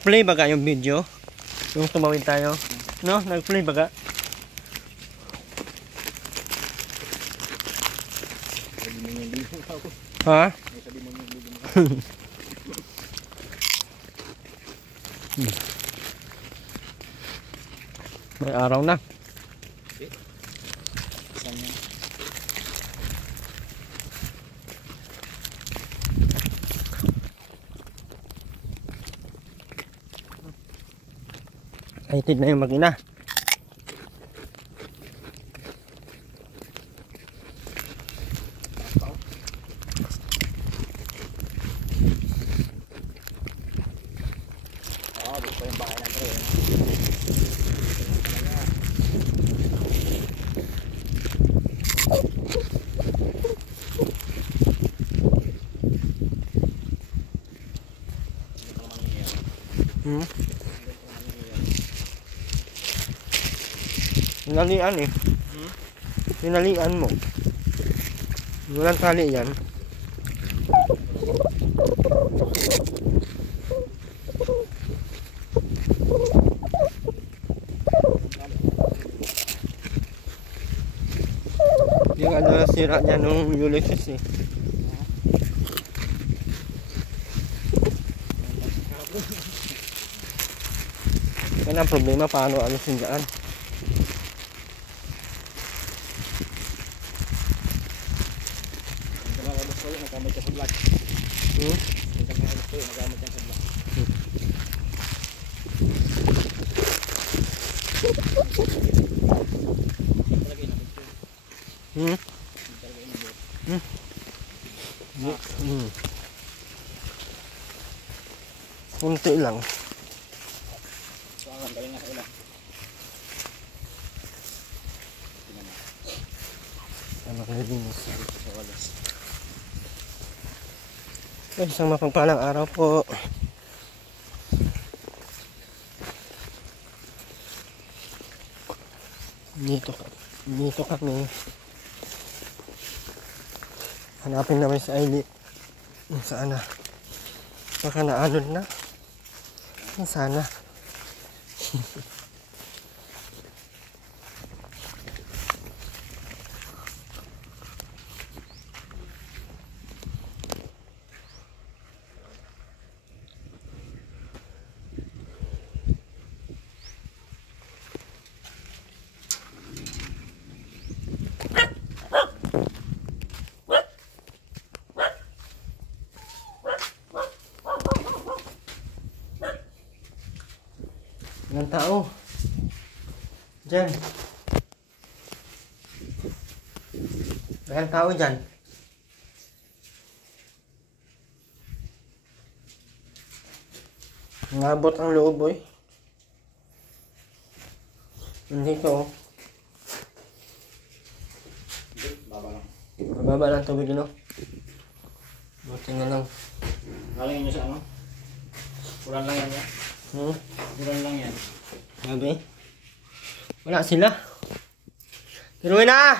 Play baga yung video? Yung tumawid tayo? No? Nag-play baga? Ha? May araw na. Excited na yung mag-ina. Gusto yung bahay ng tren. Hinalian eh. Hinalian mo. Walang tali yan. Yung ano sira niya nung Ulysses eh. Yan ang problema, paano alisin dyan. Nagamit ka sa vlog. Nagamit ka sa vlog. Kunti lang. So, ang galing nga sa ulan. Ano kaya dinis? Sa walas. Isang mapagpalang araw po. Dito kami. Hanapin namin sa Aili. Saan na? Baka naanod na. Sana. Ilang tao? Diyan. Ilang tao dyan? Ngabot ang loob, boy. Dito, oh. Baba lang. Mababa lang tubig, no? Buti na lang. Galing nyo sa ano? Ulan lang yan. Ulan lang yan. Sabi? Wala sila. Tiruin na!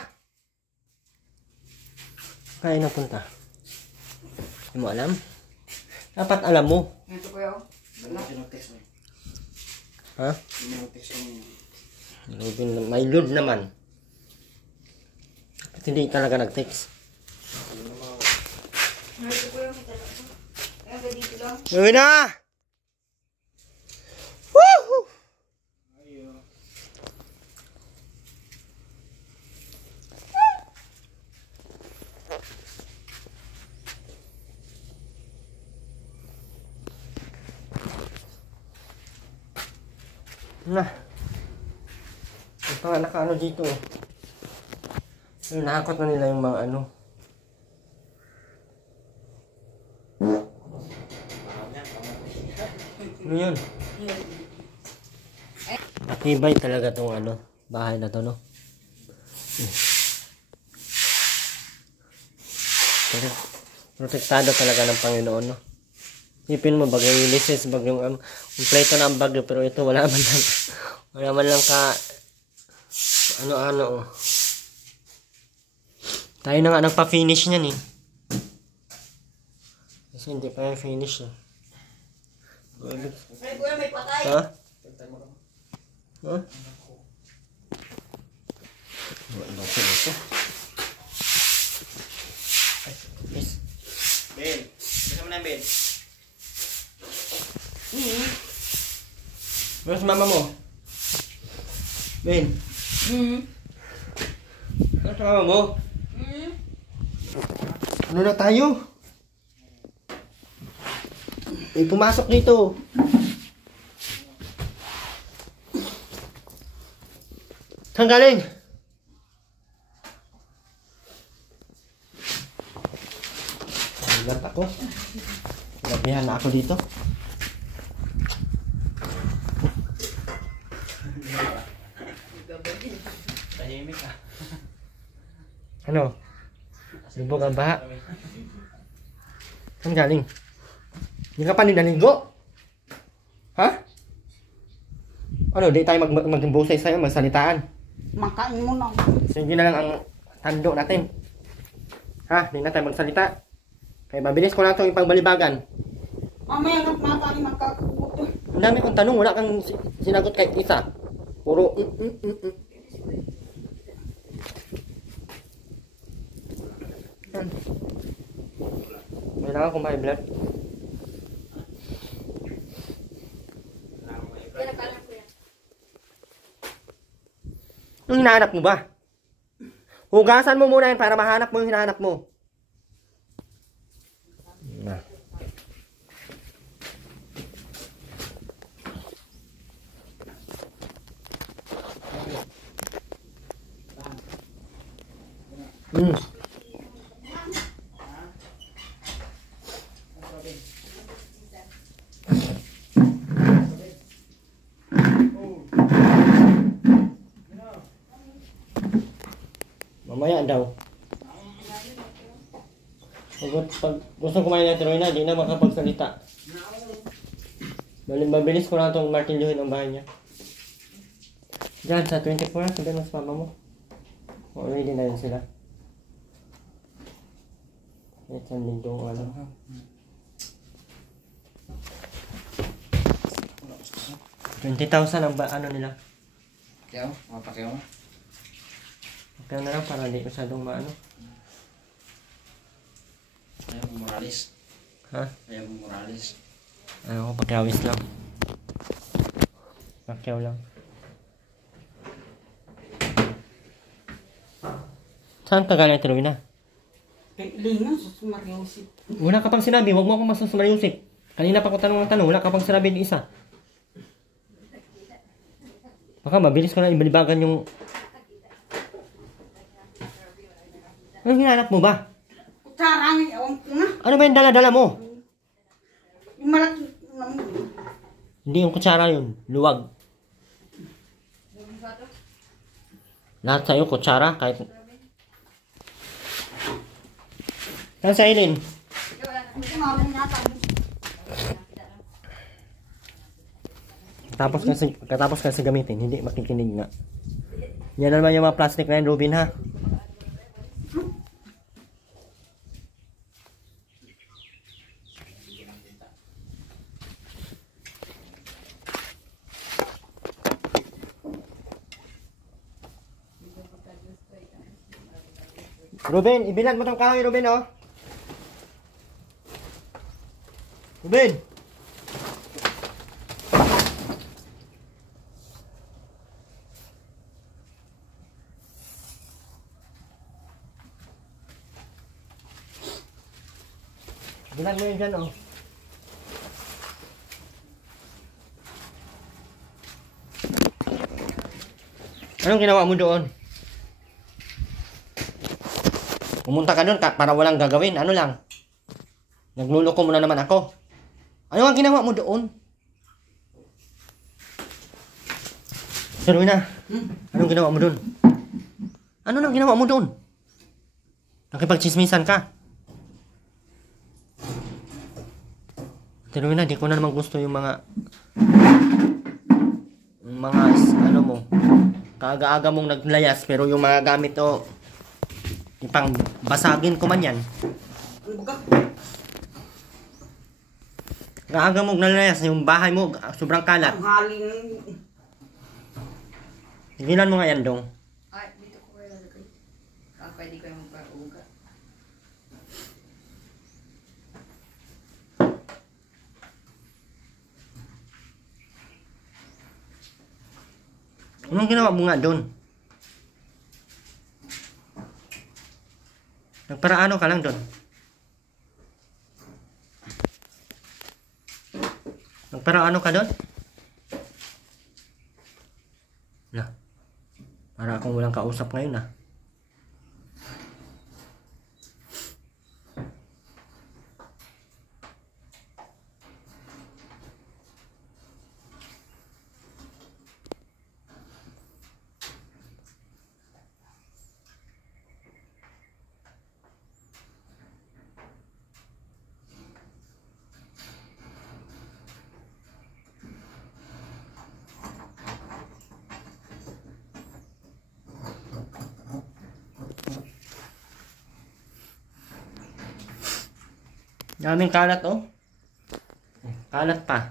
Kaya napunta. Hindi mo alam? Dapat alam mo. Ito ko yun. Sinag-text mo. Ha? Sinag-text mo. May load naman. At hindi talaga nag-text. Ito ko yun. Ito dito lang. Tiruin na! Woohoo! Na. Ito nga naka-ano dito. Nakakot na nila yung mga ano. Ano yun? Matibay talaga tong ano, bahay na to, no? Protektado talaga ng Panginoon, no? Isipin mo, bagyong Ulysses, bagyong kompleto na ang bagyo, pero ito wala man lang ka ano-ano, oh. Tayo na nga nagpa-finish niyan, eh. Kasi hindi pa yung finish, eh. Ay, kuya, patay. Ha? Ha? Wala ko ito. Yes. Ben, bisa mo na Ben. Where's mama mo? Ben. Ano sa mama mo? Ano na tayo? Pumasok dito. Saan galing? Nagat ako. Labihan na ako dito. Tahimik ah. Ano? Lubog ang baha. Saan galing? Hindi ka pa naliligo? Ha? Ano, di tayo mag-bosay sa'yo, magsalitaan. Makain mo na. Sige na lang ang tando natin. Ha? Di na tayo magsalita. Kaya mabilis ko lang itong ipangbalibagan. Mamaya ka makain makakabuto. Ang dami kong tanong, wala kang sinagot kahit isa. Puro Kailangan kong may blood. Yung hinahanap mo ba? Hugasan mo muna yan para mahanap mo yung hinahanap mo. Hmm. Mamaya daw. Pag gusto kumain na tuloy na, di na makapagsalita. Mabilis ko lang itong martilyohin ang bahay niya. Diyan, sa 24 hours, sabi mas mama mo. Already na yun sila. Ito ang lindong ano. 20,000 ang ano nila. Kaya mo, mapakyaw mo. Kaya na lang para hindi masyadong maano. Ayaw mo Morales. Ha? Ayaw mo Morales. Ano ko, pakyawis lang. Pakyaw lang. Saan ka galing tinuwi na? Kay Lina, susumariusip. Wala ka pang sinabi, huwag mo akong masusumayusip. Kanina pa ko tanong ng tanong, wala ka pang sinabi ng isa. Baka mabilis ko na ibalibagan yung... Anong hinahanap mo ba? Kutsarang, ewan ko na. Ano ba yung dala-dala mo? Yung malaki. Hindi yung kutsara yun, luwag. Lahat sa'yo, kutsara, kahit... Saan sa Eileen? Katapos kasi gamitin, hindi makikinig nga. Yan naman yung mga plastic na yan, Ruben, ha? Ruben, ibilan mo tong kahoy, Ruben, oh. Ruben! Bilang mo yun dyan, oh. Anong ginawa mo doon? Pumunta ka doon para walang gagawin. Ano lang? Nagluloko mo na naman ako. Ano ang ginawa mo doon? Sir Wina, anong ginawa mo doon? Ano nang ginawa mo doon? Nakipagchismisan ka? Sir Wina, di ko na naman gusto yung mga ano mo, kaaga-aga mong naglayas, pero yung mga gamit o ipang basagin ko man yan. Gaaga mo nalayas yung bahay mo, sobrang kalat. Ang haling. Tigilan mo nga yan, Dong. Ay, dito ko kayo lalagay. Pwede kayo magpauga. Anong ginawa mo nga doon? Nagparaano ka lang doon? Nagparaano ka doon? Na. Para akong walang kausap ngayon ah. Daming kalat oh. Kalat pa.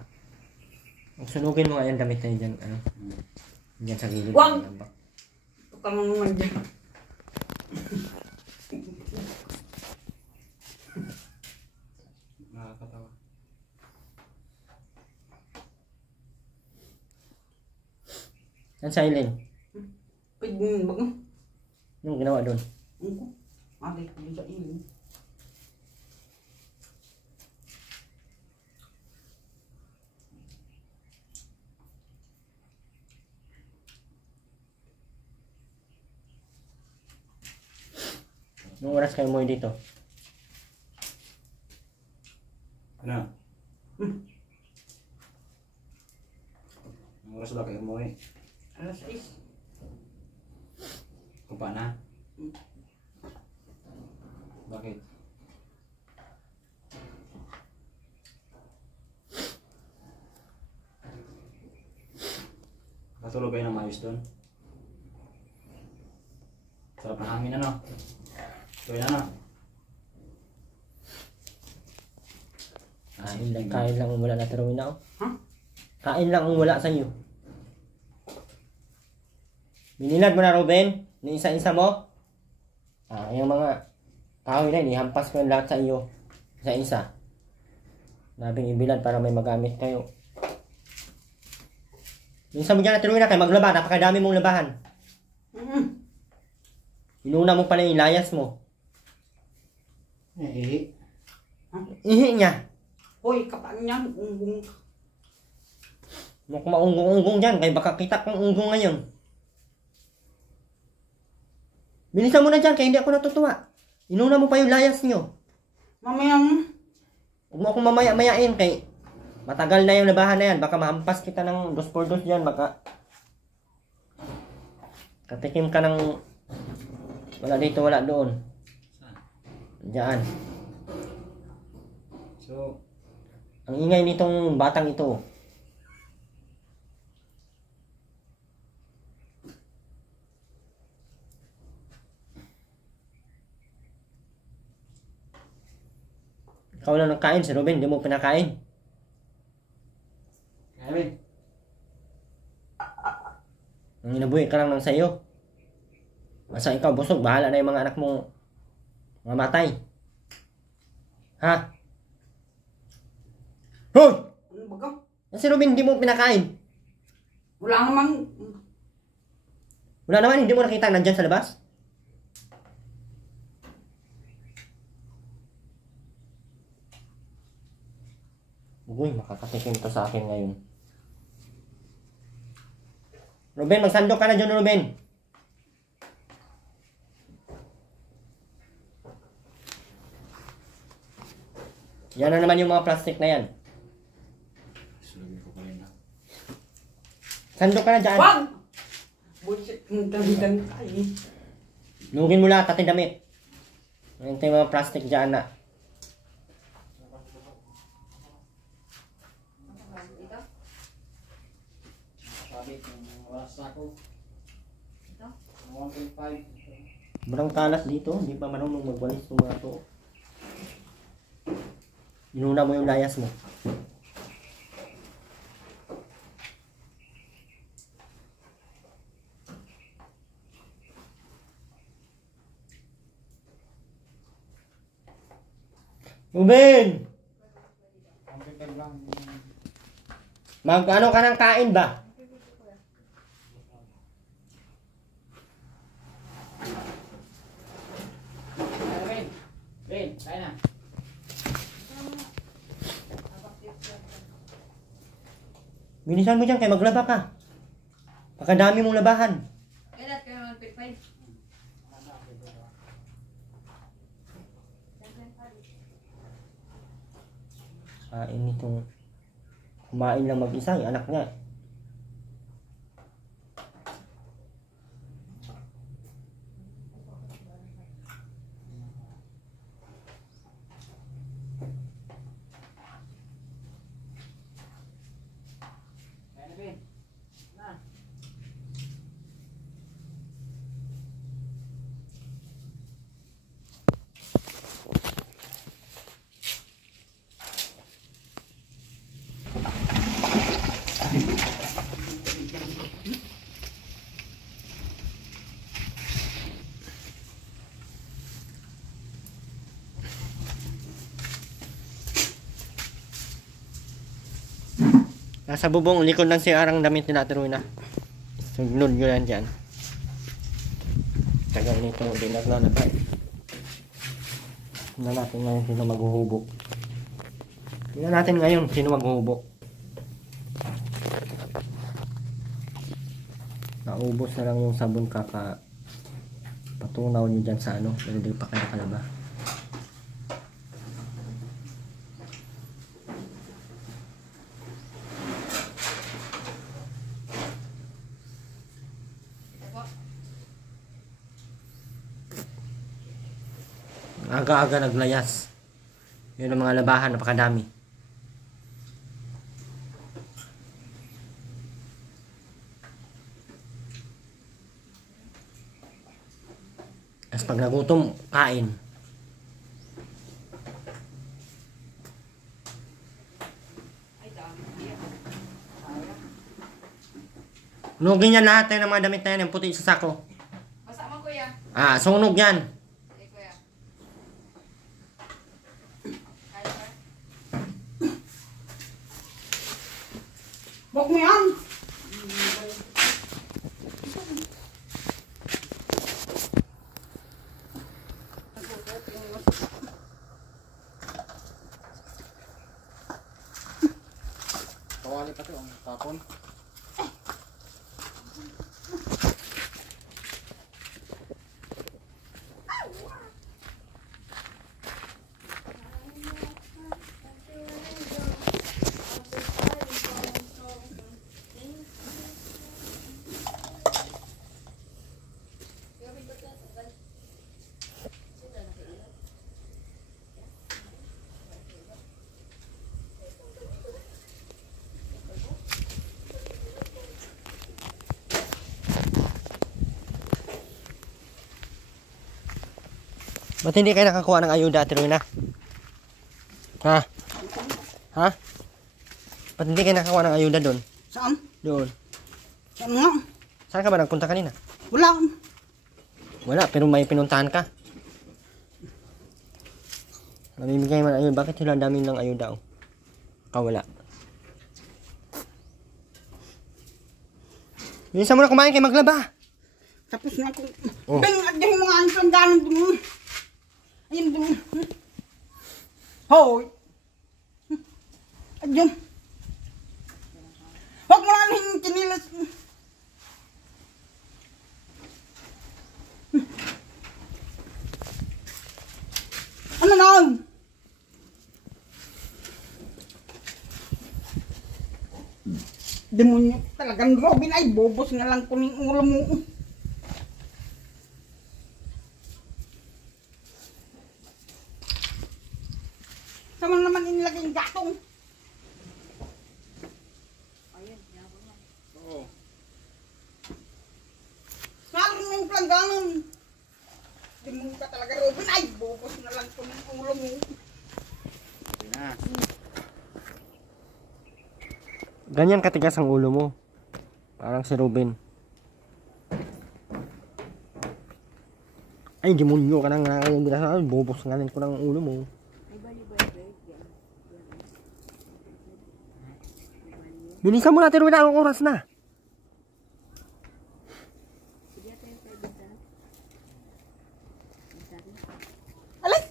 Sunugin mo nga yan damit na dyan. Ano? Dyan sa gilid. Wag! Ito ka naman dyan. Nakakatawa. Yan sa ilin. Pwede mo bago. Yung ginawa doon. Ako. Alay ko din sa ilin. Nung oras kayo mo dito. Ano? Ang oras ba kayo umuwi? Alas 6. Kung pa na? Bakit? Natulog kayo ng maayos doon? Sarap ng hangin ano? Tuloy na. Kain lang ang wala na tarawin na oh. Ha? Kain lang ang wala sa iyo. Binilad mo na Ruben? Ni isa-isa mo? Yung mga kahoy na yun, ihampas ko yung lahat sa iyo. Isa-isa. Nabing ibilad para may magamit kayo. Minsan mo dyan na tarawin na kayo maglaba. Napakadami mong labahan. Inuna mo pala yung layas mo. Ihi niya. Hoy, kapaan niyan. Unggong. Huwag maunggong-unggong dyan. Kaya baka kita kong unggong ngayon. Bilisan mo na dyan. Kaya hindi ako natutuwa. Inuna mo pa yung layas niyo. Mamaya mo. Huwag mo akong mamaya-mayain. Kaya matagal na yung labahan na yan. Baka mahampas kita ng 2x2 dyan. Baka katikim ka ng wala dito, wala doon. Diyan. So, Ang ingay nitong batang ito. Ikaw lang nagkain, si Ruben, hindi mo pinakain. Kevin. Ang inabuhi ka lang ng sayo. Basta ikaw busog, bahala na yung mga anak mong mamatay. Ha? Hoy! Ano baga? Si Ruben, hindi mo pinakain. Wala namang. Wala naman, hindi mo nakita nandyan sa labas. Uy, makakatikim ito sa akin ngayon. Ruben, magsandok ka na dyan, Ruben. Yan na naman yung mga plastic na yan. Sulogin ko kanina. Sandok ka na dyan. Wag! Bullshit. Ang dami-dami tayo. Lugin mo lahat, pati damit. Yan yung mga plastic dyan na. Dito? Sabi kung oras ako. Ito? 1.5. Marang kalat dito, hindi pa marunong magwalis ng mga to. Inuna mo yung layas mo. Ruben! Ang pipil lang. Mag-ano ka ng kain ba? Ben, Ben, kain na. Binisan mo dyan kaya maglaba ka. Pagkadami mong labahan. Kailan kayo mag-pipay? Kain nitong kumain lang mag-isa, yung anak niya. Kain na, Ben. Na. Nasa bubong, likod ng CR ang damit ni Ate Rowena. Sugnod nyo yan dyan. Tagal nito, hindi naglalakay. Tingnan natin ngayon sino maghuhubok. Tingnan natin ngayon sino maghuhubok. Naubos na lang yung sabon patunaw nyo dyan sa ano. Pero hindi pa kayo nakalaba. Aga-aga naglayas. Yun ang mga labahan, napakadami. As pag nagutom, kain. Ay, dami. Nugin yan lahat ng mga damit na yan, yung puti sa sako. Basa mo, kuya. Sunog yan. Sige, kuya. Kaya ka? Bok mo yan. Kawali pa ito, ang tapon. Ba't hindi kayo nakakuha ng ayuda, Ate Rowena? Ha? Ha? Ba't hindi kayo nakakuha ng ayuda doon? Saan? Doon. Saan nga? Saan ka ba nagpunta kanina? Wala. Wala, pero may pinuntahan ka. Namimigay man ayun. Bakit sila ang dami ng ayuda? Oh? Wala. Bilisan mo na kumain kayo maglaba. Tapos na ako. Oh. Beng, at yung mga ansang ganon dun. Ayun dun. Hoy. At yung. Huwag mo na yung kinilas. Ano na? Demonyo talagang Robin ay bobos nga lang kuning ulo mo. Sama naman inilagay yung gatong. Ayun, yabang na. Oo. Salo mo yung plangganan. Demonyo ka talaga Robin ay bobos nga lang kuning ulo mo. Okay na. Ganyan katigas ang ulo mo. Parang si Ruben. Ay, demonyo ka nang nakakayong binasa. Bobos nga rin ko ng ulo mo. Ay, bali-bali. Bilisan mo natin, Ruben. Anong oras na? Alay!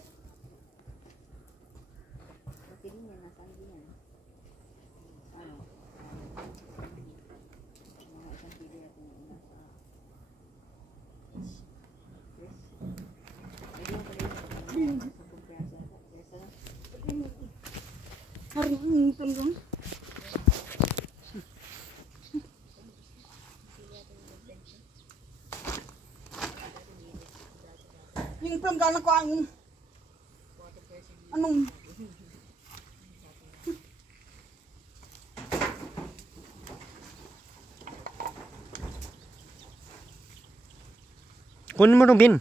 Haring tanggang. Yung planggana ko ang anong Kunin mo, Ruben.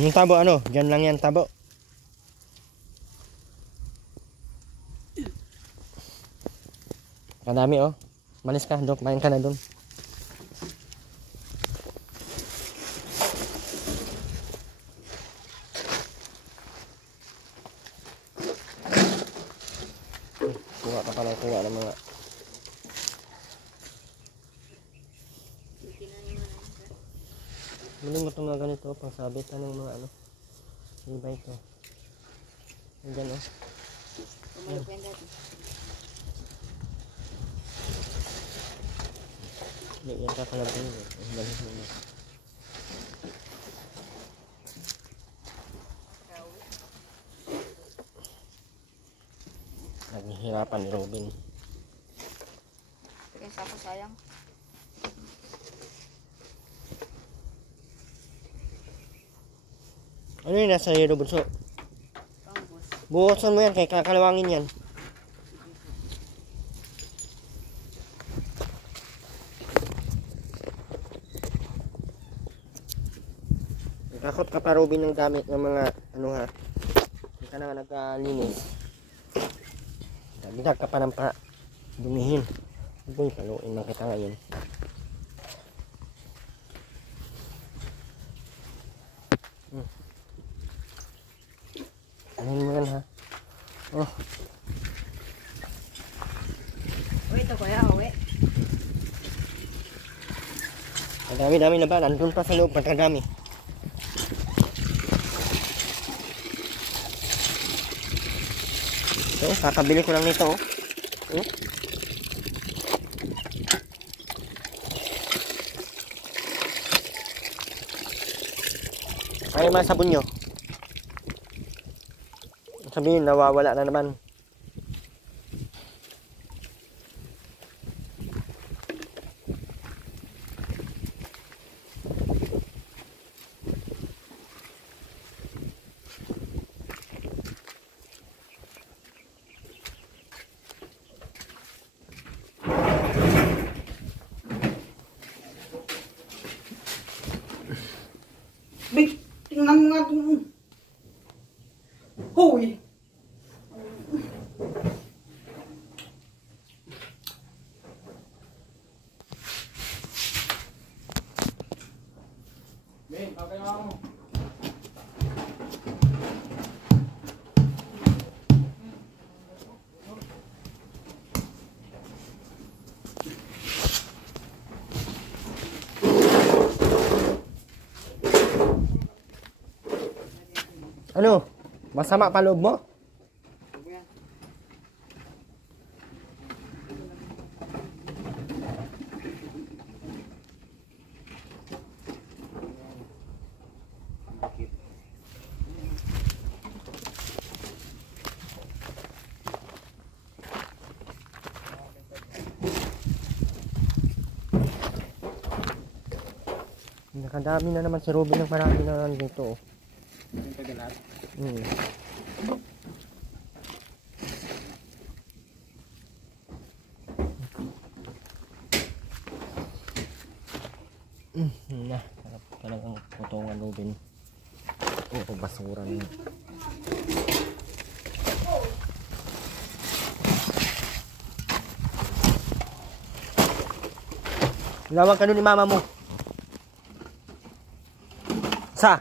Yung tabo ano? Diyan lang yan tabo. Kadami oh. Malis ka, Dok. Main ka na dun. Kuha ka pala, kuha ng mga Muling mo itong mga ganito, pang sabit, anong mga ano, iba ito. Ayan o. Pumalok yan dati. Hindi yan kakalabin mo. Balik mo na. Naghihirapan ni Robin. Ito yung sapo sayang. Ano yung nasa yelo, Bunso? Panggus. Bukasan mo yan, kaya kakalawangin yan. Nakakot ka pa, Robin, ng gamit ng mga ano ha. Hindi ka na nagkalinis. Bidag ka pa ng pa dumihin. Boy, paluin lang kita ngayon. Ano mo yan ha? Oh. Uy, ito kuya, uwi. Ang dami-dami na ba? Nandun pa sa loob, pagkadami. So, kakabili ko lang nito. Oh. Kaya mga sabon nyo. Sabihin, nawawala na naman. Big, tingnan mo nga itong huy. Ben, pagkaya mo. Ano? Masama pa loob mo? Nakadami na naman si Robin ng marami na nandito. Yung pagdalat. Hmm. Sarap talagang potongan Robin. Oo, basura na. Lawag ka nun ni mama mo. Sa?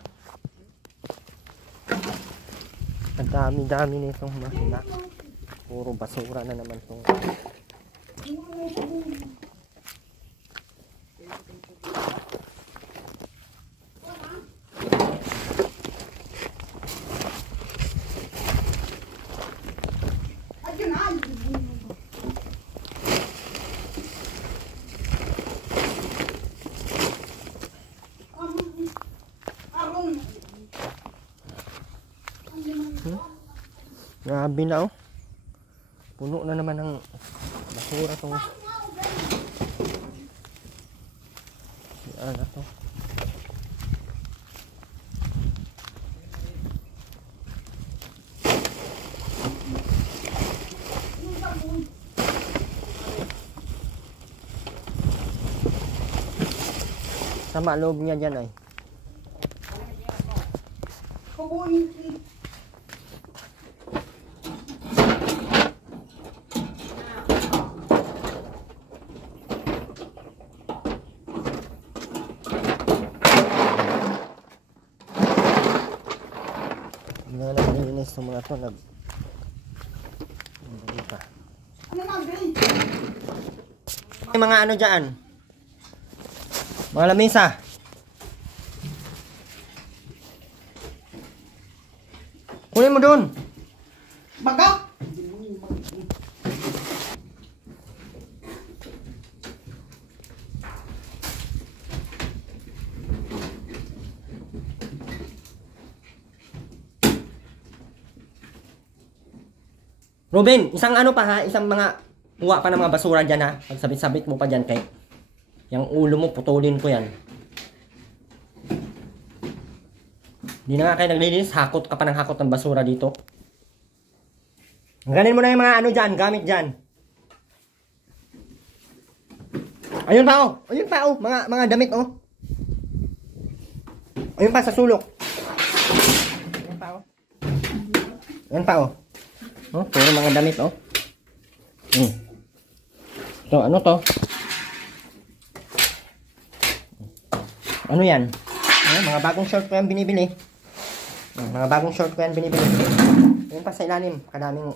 Ang dami-dami nitong makina. Puro basura na naman itong. Ayun na. Arong. Grabe na oh. Puno na naman ng basura tong. Ano to? Sama loob niya dyan ay. Kukunin. Hindi na naglilinis ng mga to. Ano na, Gray? May mga ano dyan? Mga lamesa. Kunin mo dun. Baga? Ruben, isang ano pa ha, isang mga kuha pa ng mga basura dyan ha. Pagsabit-sabit mo pa dyan kay yung ulo mo, putulin ko yan. Hindi na nga kayo naglilinis, hakot ka pa ng hakot ng basura dito. Ganin mo na yung mga ano dyan, gamit dyan. Ayun pa oh, ayun pa oh, mga damit oh. Ayun pa sa sulok. Ayun pa oh. Ayun pa oh. Oh, puro mga damit oh. Ito, ano to? Ano yan? Mga bagong short ko yan binibili. Mga bagong short ko yan binibili. Yun pa sa ilalim. Kadaming.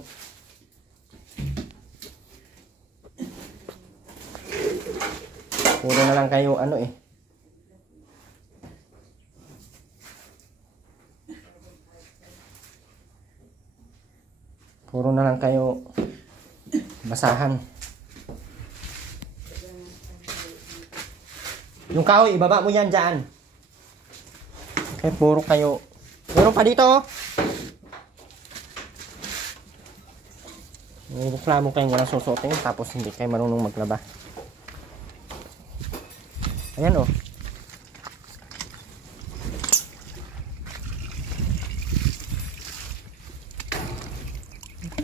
Puro na lang kayo ano eh. Puro na lang kayo basahan. Yung kahoy, ibaba mo yan dyan. Okay, puro kayo. Meron pa dito oh. May reklamo kayo walang susuotin tapos hindi kayo marunong maglaba. Ayan oh.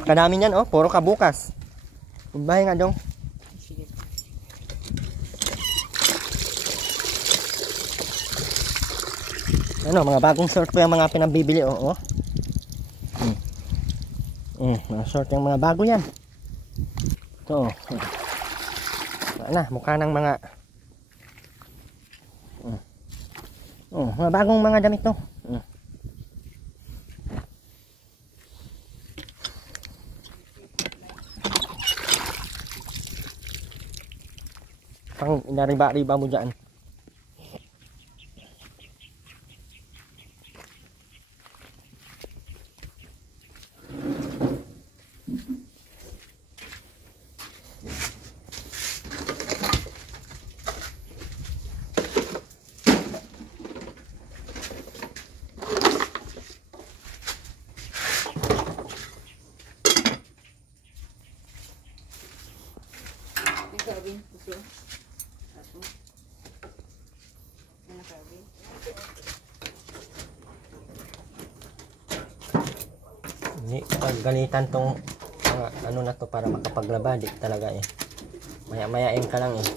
Kadami niyan oh, puro kabukas. Bahay nga dong. Ano, mga bagong short ko yung mga pinabibili oh. Mga short yung mga bago yan. Ito oh. Na, mukha ng mga mga bagong mga damit to. Pang inariba-riba mo dyan. Hindi pagalitan tong mga ano na to para makapaglaba. Di talaga eh. Maya-mayain ka lang eh.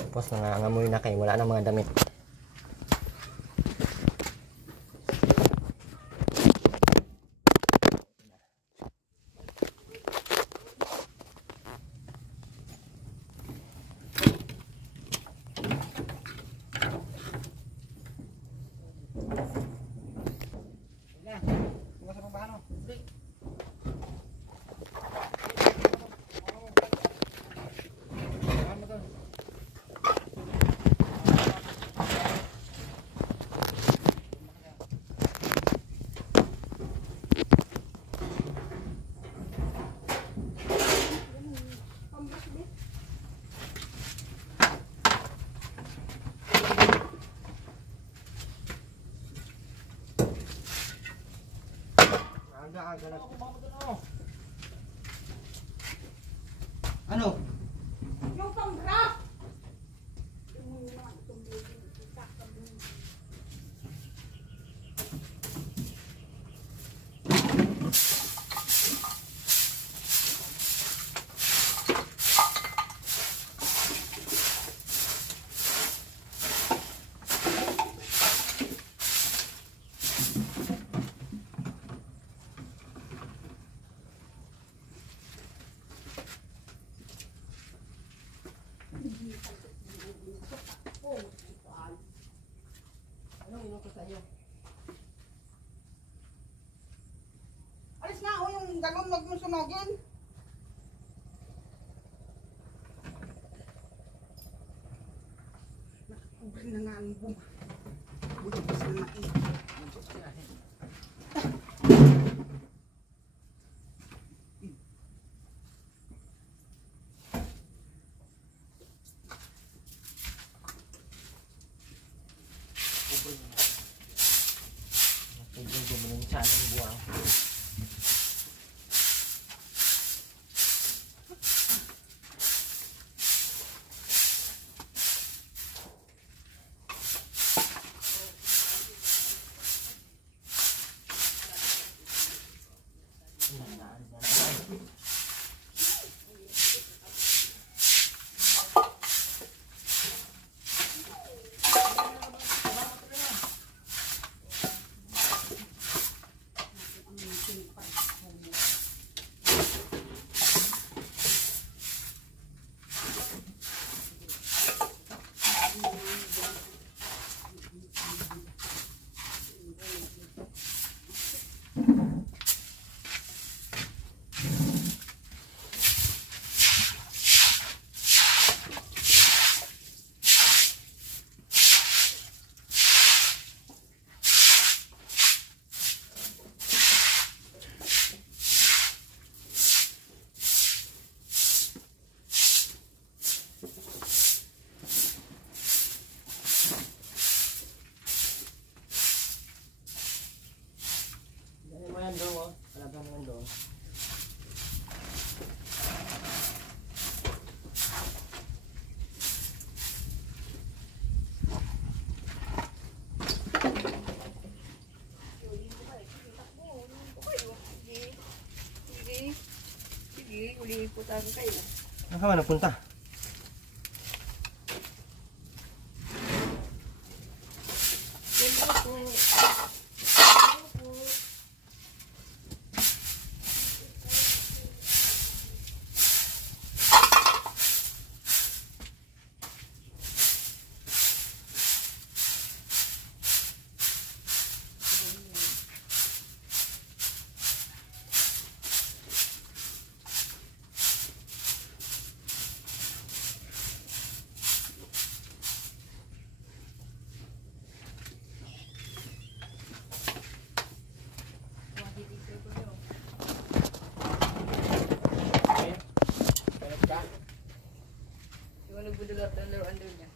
Tapos nangangamoy na kayo. Wala na mga damit. Bukas sa paano? Aga-aga na. Ano? Yung pang-grass. Anong inuto sa iyo? Alis nga, yung galon wag mo sunogin. Nakakubri na nga ang bunga. Butas na nga eh. Tignan ko mo sa ng buwang. Yan doon oh. Talagang yan doon. Sige, uliputan kayo. Saan ka ba napunta? Ganda po. Yung nagbudulat ng laruan doon niya.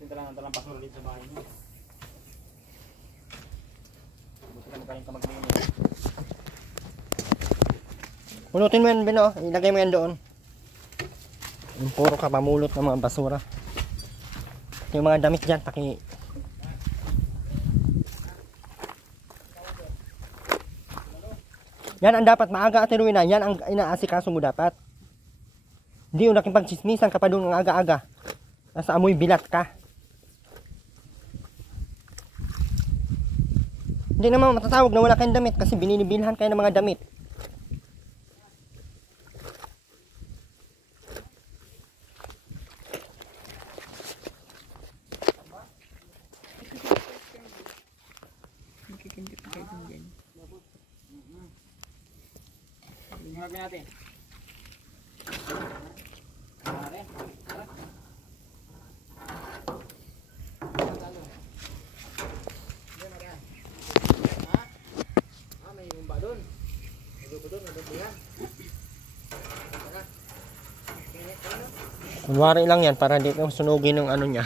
Sinta lang ang talang pasura dito sa bahay mo. Buti lang magaling ka maglinis. Punutin mo yan, Ben, oh. Ilagay mo yan doon. Yung puro kapamulot ng mga basura. Yung mga damit dyan, yan ang dapat maaga, Ate Rowena. Yan ang inaasikaso mo dapat. Hindi yung nakipagchismisan ka pa doon ang aga-aga. Nasa amoy bilat ka. Hindi naman matatawag na wala kayong damit kasi bininibilhan kayo ng mga damit. Tingnan natin. May bumba doon. Kunwari lang yan para di kang sunugin ng ano niya.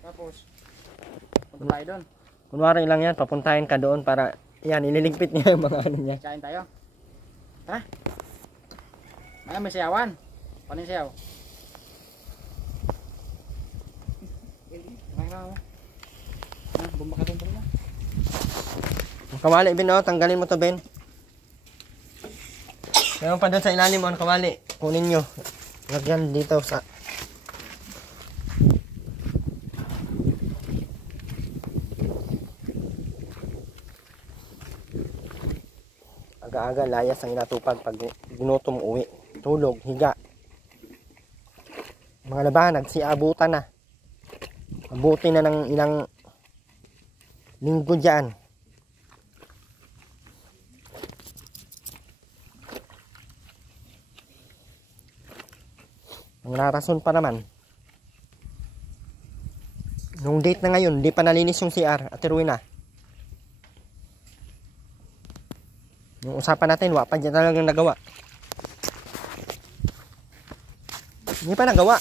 Tapos, punta tayo doon. Kunwari lang yan, papuntahin ka doon para yan, ililigpit niya yung mga ano niya. Kain tayo. Ha? May sayawan. Paano yung sayaw? Kumain na mo. Bumba ka doon mo. Ang kawali, Ben, oh, tanggalin mo to, Ben. Meron pa doon sa ilalim mo, ang kawali. Kunin nyo. Lagyan dito sa... Aga-aga, layas ang inatupag pag ginutom uwi. Tulog, higa. Mga labahan, nagsiabutan na. Abuti na ng ilang linggo dyan. Ang narason pa naman. Nung date na ngayon, di pa nalinis yung CR, Ate Rowena. Yung usapan natin, wala pa dyan talagang nagawa. Hindi pa nagawa.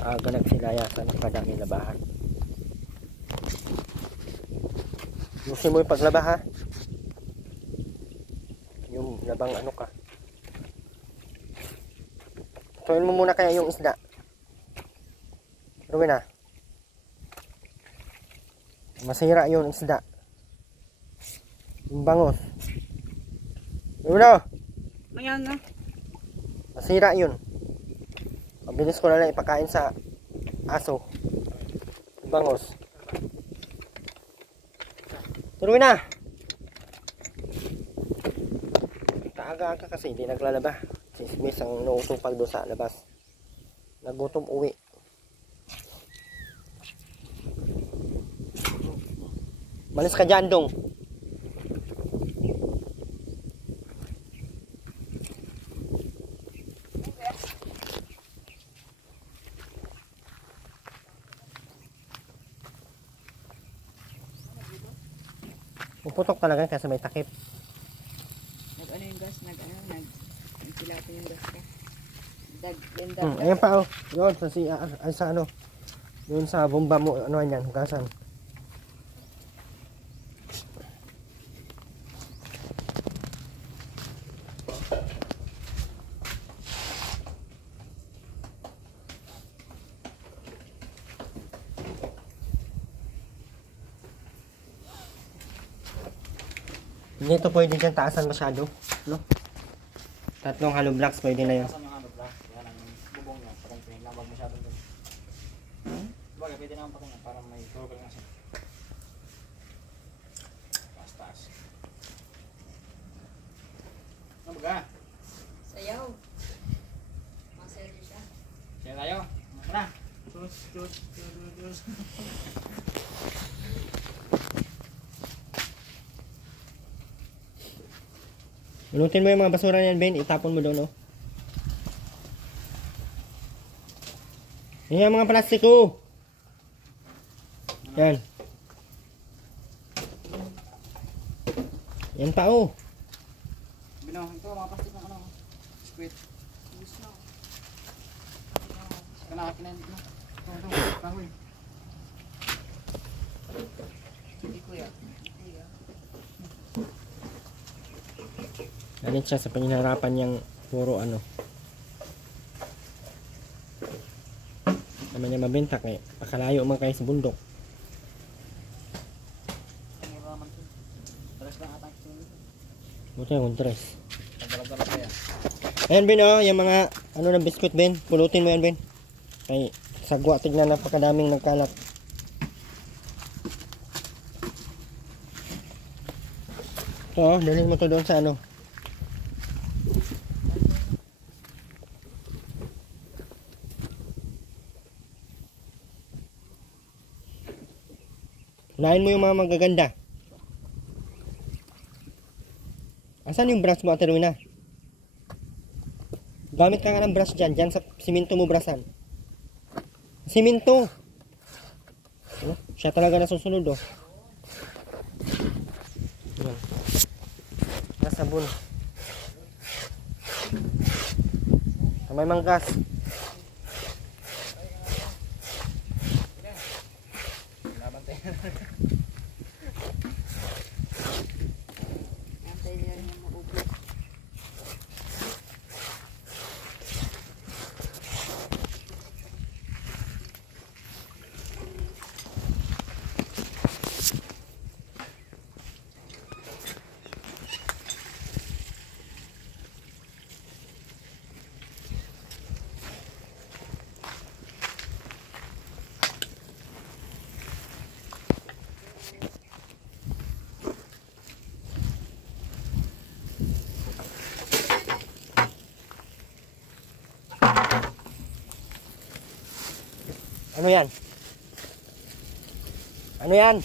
Aga nagsilayasan ng kadaming labahan. Yusin mo yung paglaba, ha? Yung labang ano ka. Tuwin mo muna kaya yung isda. Rowena. Masira yung isda. Yung bangos. Rowena! Ayan na. Masira yun. Mabilis ko na lang ipakain sa aso. Bangos. Tuloy na! Kaaga-aga kasi hindi naglalaba. Sismis ang nautupag doon sa labas. Nagutom uwi. Malis ka dyan, Dong. Puputok talaga kasi may takip. Nag-ano yung gas? Nag-pilapin yung gas ka. Ayan pa, oh. Yun, sa CR. Ay, sa ano. Yun sa bomba mo. Ano yan? Hugasan. Hindi ito pwede dyan taasan masyado, no? 3 hollow blocks pwede na yun. Saan yung ano bla? Yan ang bubong niya. Parang pinilabag masyado doon. Bagay, pwede naman patungan para may turbo lang siya. Taas-taas. Ano ba? Sayaw. Masayaw siya. Siya tayo. Tara. Tus. Bunutin mo yung mga basura niyan, Ben. Itapon mo doon, oh. Yan yung mga plastic, oh. Yan. Yan pa, oh. Bino, ito mga plastic ng ano. Squid. Kanakin na. Ito, kahoy. Hindi kuya. Galit siya sa paninarapan niyang puro ano. Naman niya mabenta kay pakalayo man kayo sa bundok. Ang iba man ito. Talas lang atang ito. Buti yung tres. Pagdala-dala kaya. Ayan, Ben, oh. Yung mga ano ng biskuit, Ben. Pulutin mo yan, Ben. Kay sagwa, tignan napakadaming nagkalat. Ito, oh. Dalhin mo to doon sa ano. Unahin mo yung mga magaganda. Asan yung brush mo, Ate Rowena? Gamit ka nga ng brush dyan. Dyan sa siminto mo brushan. Siminto! Oh, siya talaga nasusunod, oh. Yan. Nasabon. May manggas. Antay nila yung maubos. Ano yan? Ano yan?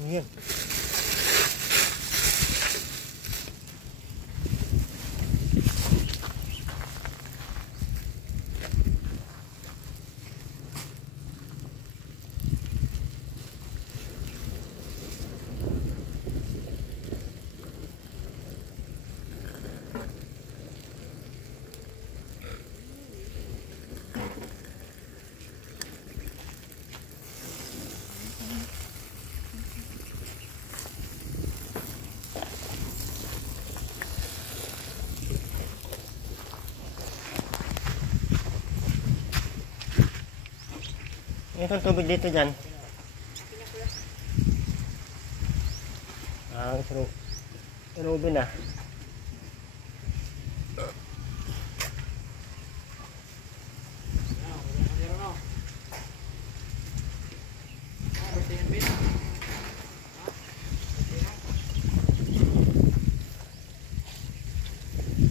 Ano yan? Itong tubig dito dyan. Ruben na.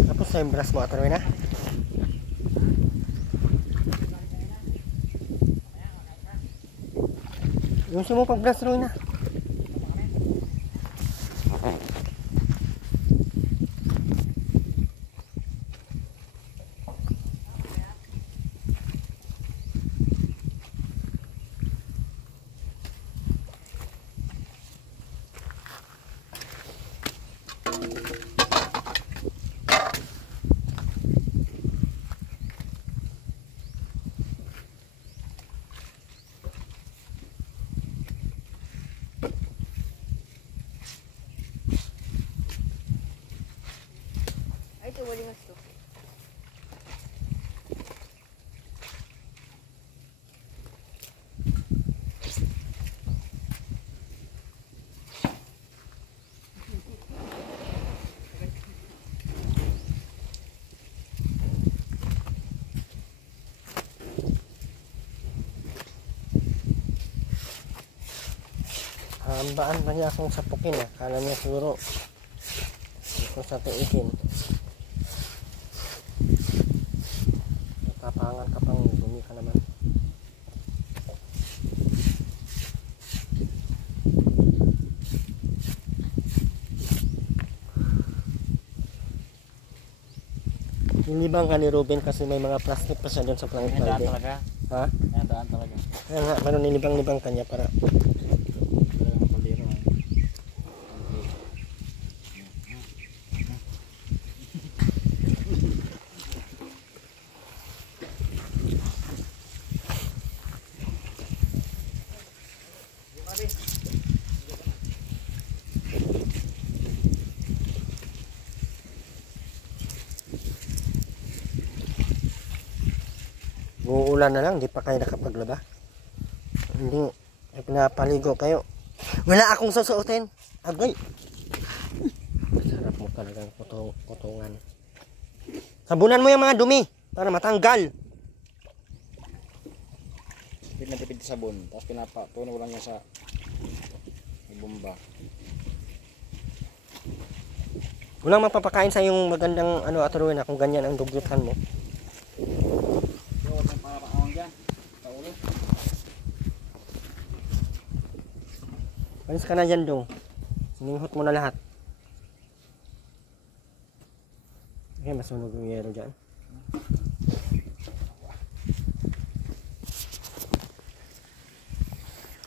Tapos sa yung brush mo, Ate Rowena. Yung mo pag brush, Rowena. Ay, ito wali mas to. Hambaan pa niya akong sapukin, eh. Kala niya siguro hindi ko sa tiisin. Tapangan ka pang bumi ka naman. Nilibang ka ni Ruben kasi may mga plastic pa siya doon sa plant May daan balde. talaga. Ha? May daan talaga. Kaya nga, pero nilibang-libang kanya para Talagang paliro. uulan na lang, di pa kayo nakapaglaba. Hindi, pinapaligo kayo. Wala akong susuotin. Agay. Sarap mo talagang potongan. Sabunan mo yung mga dumi para matanggal. Tipid na tipid sa sabon. Tapos pinapatuno ko lang yan sa bomba. Walang magpapakain sa yung magandang ano aturuin kung ganyan ang dugyutan mo. Huwag mong para paawang dyan. Sa ulo. Alis ka na dyan dong. Sininghot mo na lahat. Okay, masunog yung yero dyan.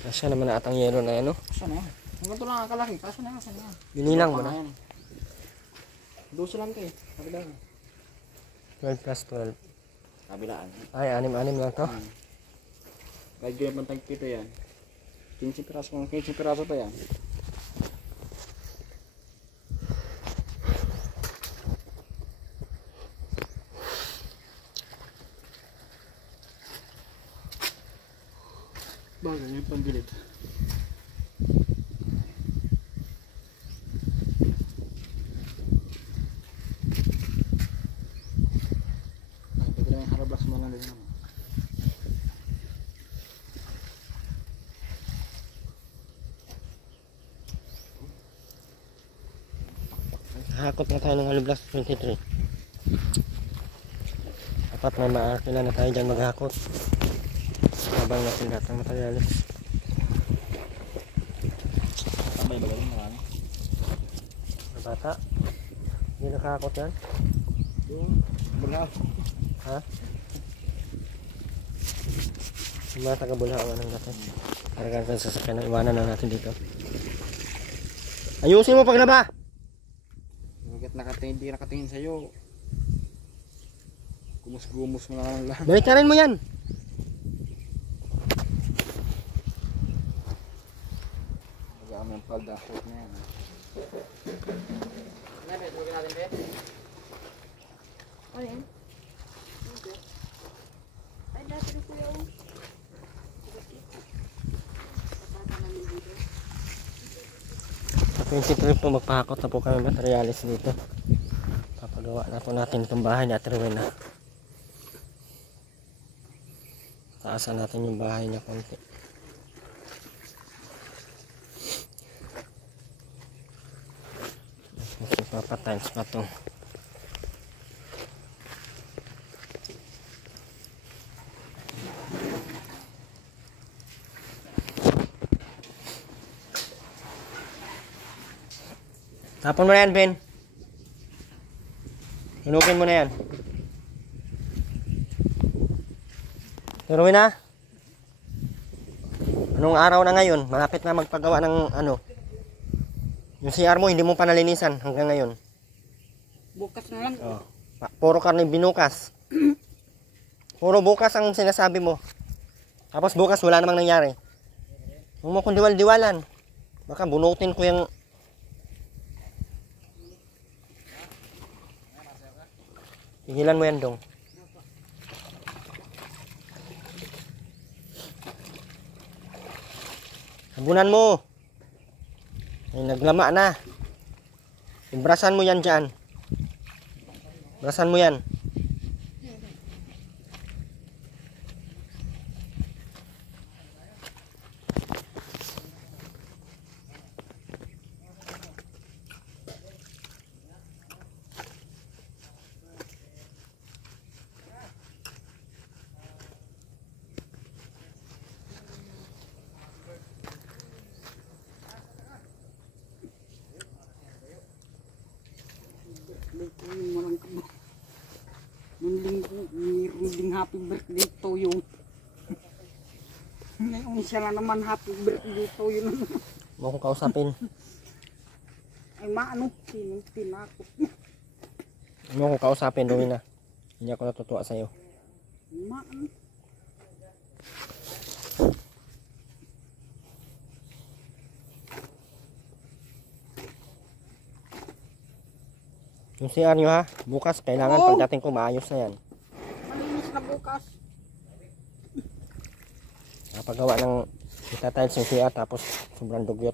Kasya naman na atang yero na yan, no? Saan na yan? Hanggang ito lang ang kalaki. Kaso na yan. Saan na yan? Binilang mo na. 12 lang ito eh. Kabilaan. 12 plus 12. Kabilaan. Ay, 6 lang to. Kahit gaya bang tagpito yan. 15 piraso pa yan. Bagay yung pambilit. Pwede na yung harablas mo lang din naman. Hakot na tayo ng Haliblas 23. Dapat may maakila na tayo dyan maghakot. Habang natin lahat ng materialis. Tambay ba ganun marami? Mga bata. Hindi nakahakot yan. Yung bulaw. Ha? Yung mga taga-bulhawan ng natin. Karagahan ka sa sasakyan na iwanan na natin dito. Ayusin mo paglaba! Bakit hindi nakatingin sa'yo? Gumus-gumus mo na lang. Baliktarin mo yan! Mag-aamay ang palda. Huwag na yan. Huwag natin ba? Ano yan? Ay, dati rin ko yung... Sa 23 po magpahakot na po kami materialis dito. Papagawa na po natin itong bahay ni Ate Rowena. Taasan natin yung bahay niya konti. Kasi papatiles pa to. Tapon mo na yan, Ben. Hinugin mo na yan. Turuin na. Anong araw na ngayon? Malapit na magpagawa ng ano. Yung CR mo, hindi mo pa nalinisan hanggang ngayon. Bukas na lang. Oh. Puro karne binukas. Puro bukas ang sinasabi mo. Tapos bukas wala namang nangyari. Huwag mo kong diwal-diwalan. Baka bunutin ko yung... Pigilan mo yan dong. Sabunan mo. Ay, naglama na. Ibrasan mo yan dyan. Brasan mo yan. bagong linggo, mayroon ding happy birthday Toyo. Ngayon siya na naman happy birthday Toyo naman. Mo akong kausapin. Ay maano, sinong tinakot. Mo akong kausapin, Rowena. Hindi ako natutuwa sa'yo. Maano. Yung CR nyo ha, bukas kailangan Oo. pagdating ko maayos na yan. Malinis na bukas. Napagawa ng itatiles yung CR tapos sobrang dugyot.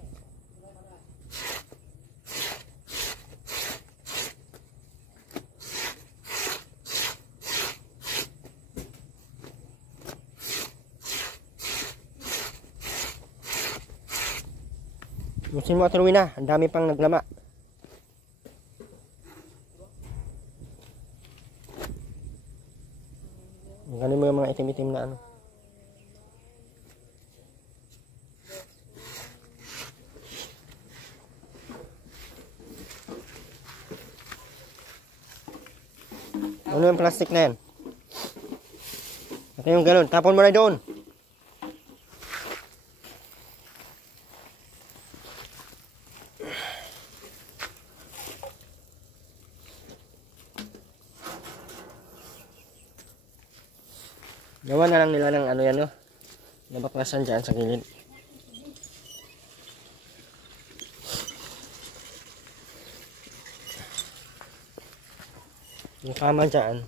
Musin mo at Rowena, ang dami pang naglama. Ganin mo yung mga itim-itim na ano. Ano yung plastic na yan? Ito yung galon. Tapon mo na doon. Gawa na lang nila ng ano yan, no? Nabaklasan dyan sa gilid. Yung kama dyan.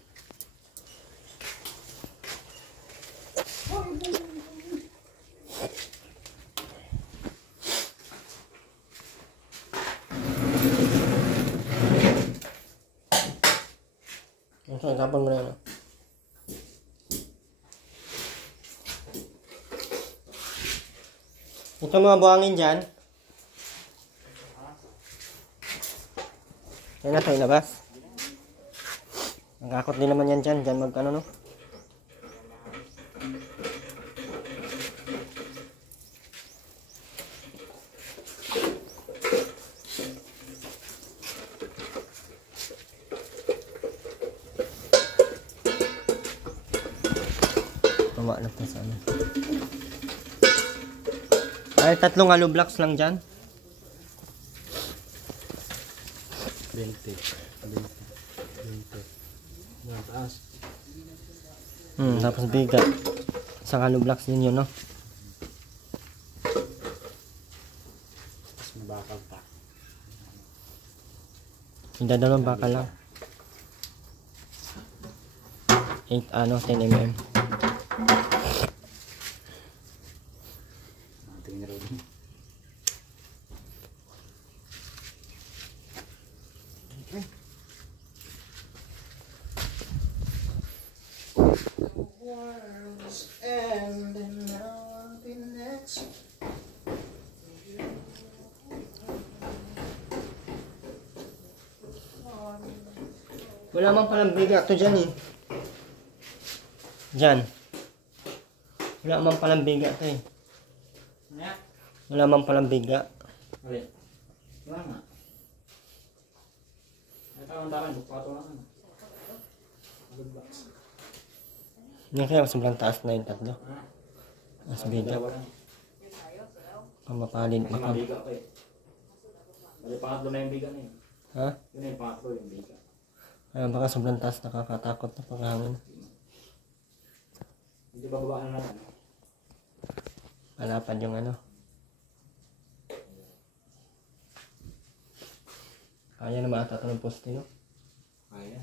Ito, tapon mo na ano. Ito mga buhangin dyan. Yan na ito ilabas. Nagkakot din naman yan dyan. Dyan mag ano no. Tama na ito sa ano. Ay, 3 hollow blocks lang dyan. 20. Yan, taas. Tapos bigat. Isang hollow blocks din yun, no? Tapos may bakal pa. Hindi dalawang bakal lang. 10 mm. Tingin na rin. Wala man palang biga to dyan eh. Dyan. Wala man palang biga to eh. Nga? Wala man palang biga. Alin? Wala nga. Ay, parang dakan. Bukpato lang ano. Good box. Yung kaya sobrang taas na yung 3. Ah, Mas biga. dalawa lang. Pamapalin. Kasi mabiga pa eh. Bali, pangatlo na yung biga na yun. Ha? Yun na yung pangatlo yung biga. Ay, baka sobrang taas, nakakatakot na paghangin. Hindi ba babaan na lang? Palapad yung ano. Kaya na maata ito ng poste, no? Kaya.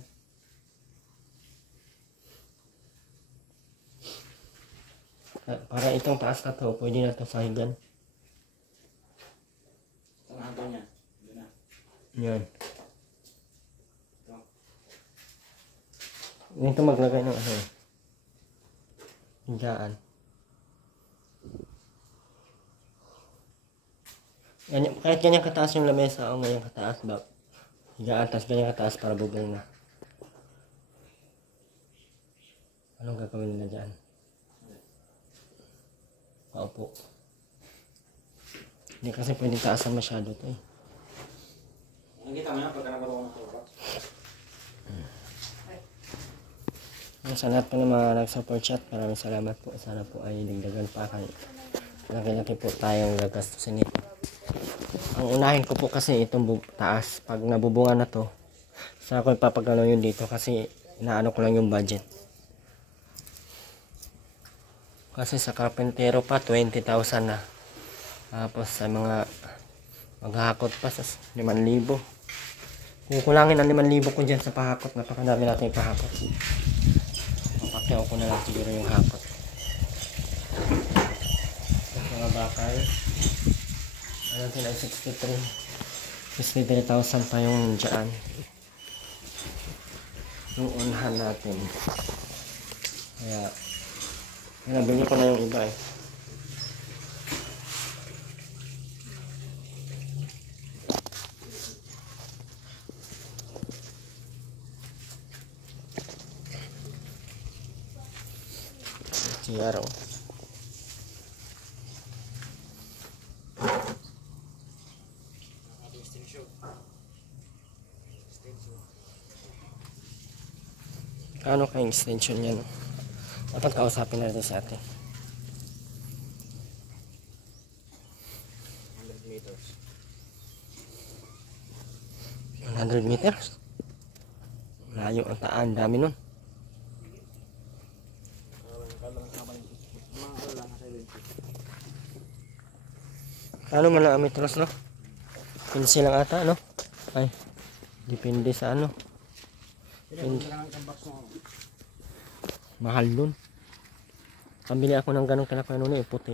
Para itong taas na to, pwede na ito sahigan. Saan ang hanggang niya? Yun na. Yan. Ito. Ito maglagay ng ano. Higaan. Kahit ganyan kataas yung lamesa o ganyan kataas ba? Higaan, tapos ganyan kataas para bubong na. Anong gagawin nila dyan? Paupo. Hindi kasi pwedeng taasan masyado to eh. Nakikita mo yan pagka nagkaroon ng turbo? Sa lahat po ng mga nag-support chat, maraming salamat po. Sana po ay dagdagan pa kay laki-laki po tayong gagastusin nito. Ang unahin ko po kasi itong taas. Pag nabubungan na to, saka ko ipapagano yun dito kasi inaano ko lang yung budget. Kasi sa karpentero pa 20,000 na. Tapos sa mga maghahakot pa sa 5,000. Kukulangin ang 5,000 ko dyan sa pahakot. Napakadami natin ipahakot. Papakyaw ko na lang siguro yung hakot. Mga bakal. Ano natin ay 63,000 pa yung dyan. Yung unahan natin. Kaya nabili ko na yung iba eh. CR oh. Kano kayong extension yan? Dapat kausapin natin sa atin. 100 meters. 100 meters? Layo ang taan, dami nun. Ano man lang ang metros, no? 15 lang ata, no? Ay, depende sa ano. Mahal dun. Pambili ako ng ganong kalaki ano eh, puti.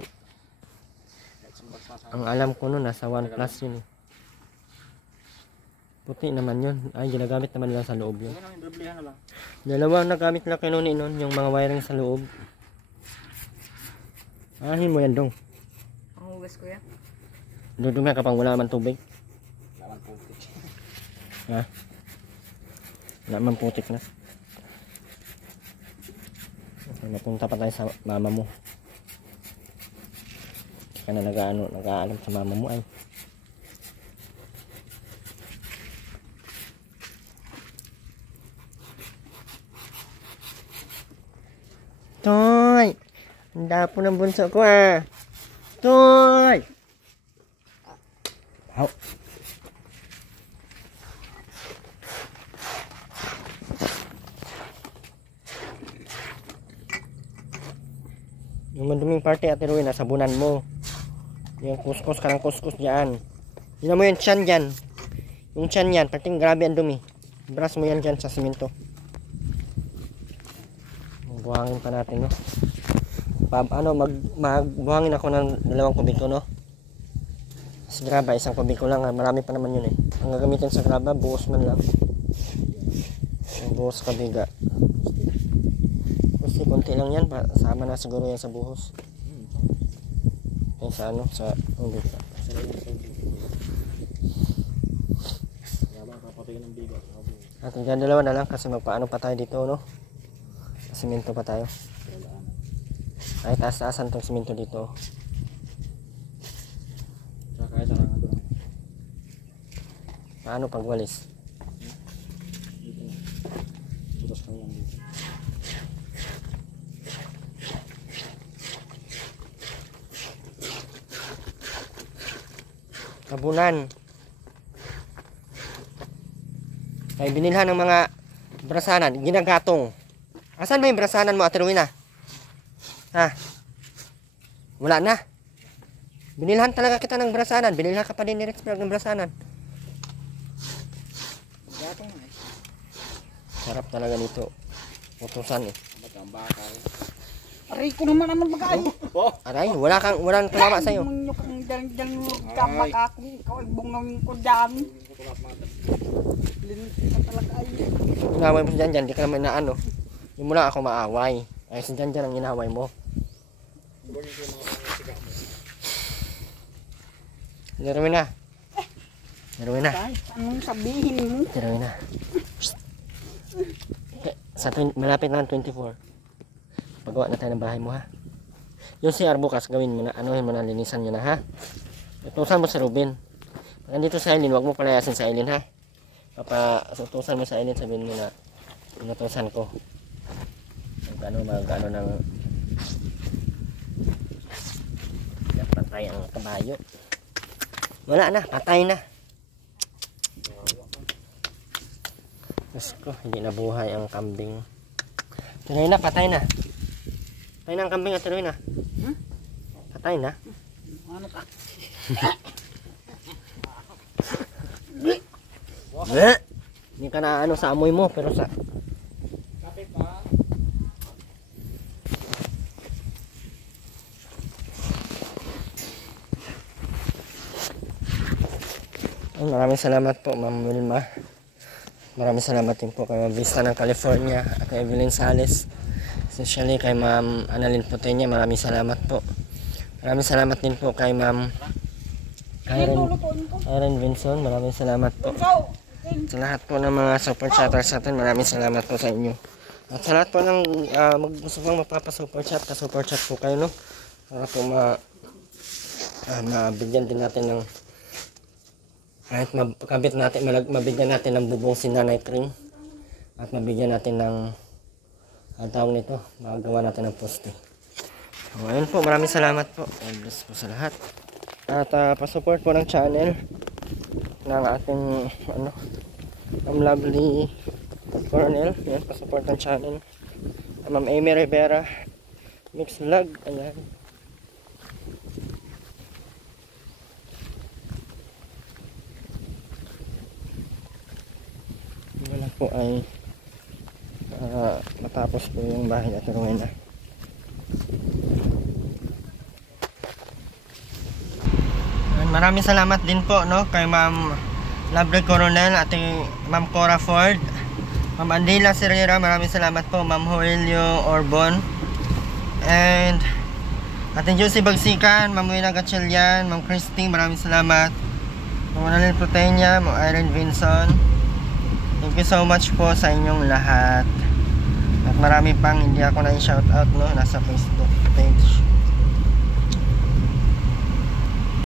Ang alam ko nun, nasa 1 plus yun eh. Puti naman yun. Ay, ginagamit naman lang sa loob yun. Dalawa ang nagamit na kinunin nun, yung mga wiring sa loob. Ahin mo yan dong. Ang hugas ko yan. Dudumi kapag wala naman tubig. Ha? Wala naman putik na. Okay, napunta pa tayo sa mama mo. Hindi ka na nag-aalam sa mama mo ay. Toy! Ang dapo ng bunso ko ah. Toy! How? Yung manduming parte Ate Ruin, sabunan mo. Yung kuskus ka ng kuskus dyan. Yun mo yung tiyan dyan. Yung tiyan yan, parting grabe ang dumi. Brush mo yan dyan sa simento. Buhangin pa natin, no? Magbuhangin ako ng 2 kubiko, no? Sa graba, 1 kubiko lang. Marami pa naman yun eh. Ang gagamitin sa graba, buhos man lang. Yung buhos kabiga. Kasi konti lang yan. Sama na siguro yan sa buhos. Yung sa ano, sa ulit. At yung 2 na lang kasi magpaano pa tayo dito, no? Simento pa tayo. Ay, taas-taasan tong simento dito. Paano pagwalis? Tabunan. Ay, binilhan ng mga brasanan, ginagatong. Asan ba yung brasanan mo, Ate Rowena? Ha? Wala na. Binilhan talaga kita ng brasanan. Binilhan ka pa din ni Rexberg ng brasanan. Sarap talaga nito. Utusan eh. Aray ko naman mag-ay. Aray, walang tumama sa'yo. Munyo kang dyan kamak ako. Ikaw ay bungawin ko dyan. Linis ka talaga ay. Inaway mo dyan, di ka naman na ano. Hindi mo lang ako maaway. Ay, si dyan ang inaway mo. Darawin na. Darawin na. Ay, anong sabihin mo? Darawin na. Malapit na 24. Pagawa na tayo ng bahay mo ha. Yung CR bukas gawin mo na, anuhin mo na, linisan nyo na ha. Utusan mo sa Ruben. Pag nandito sa Eileen, huwag mo palayasin sa Eileen ha. Utusan mo sa Eileen, sabihin mo na inutusan ko. mag ng patay ang kabayo. Wala na, patay na. Diyos ko, hindi nabuhay ang kambing. Tuloy na, patay na. Patay na ang kambing at tuloy na. Patay na. Ano ka? Hindi ka na ano sa amoy mo, pero sa... Kape pa. Maraming salamat po, Ma'am Wilma. Maraming salamat din po kay Ma'am Vista ng California, kay Evelyn Sales, especially kay Ma'am Annalyn Puteña. Maraming salamat po. Maraming salamat din po kay Ma'am Irene Vinson. Maraming salamat po. Sa lahat po ng mga super chatters natin, maraming salamat po sa inyo. At sa lahat po ng gusto pong magpapa-super chat, ka-super chat po kayo, no? Para po mabigyan din natin ng kahit makabit natin, mabigyan natin ng bubong si Nanay Kring at mabigyan natin ng tawag nito, magawa natin ng poste. So, ayun po, maraming salamat po. God bless po sa lahat. At pa-support po ng channel ng ating Ma'am Lovely Coronel. Ayan, pa-support ng channel. Ma'am Amy Rivera Mix Vlog. Ayan. Wala po ay matapos po yung bahay at Rowena. Maraming salamat din po, no, kay Ma'am Lovely Coronel, ating Ma'am Cora Ford, Ma'am Andila Serrera. Maraming salamat po, Ma'am Joelio Orbon, and ating Josie Bagsikan, Ma'am Wina Gatchelian, Ma'am Christine. Maraming salamat, Ma'am Annalyn Puteña, Ma'am Irene Vinson. Thank you so much po sa inyong lahat. At marami pang hindi ako na i-shoutout, no, nasa Facebook.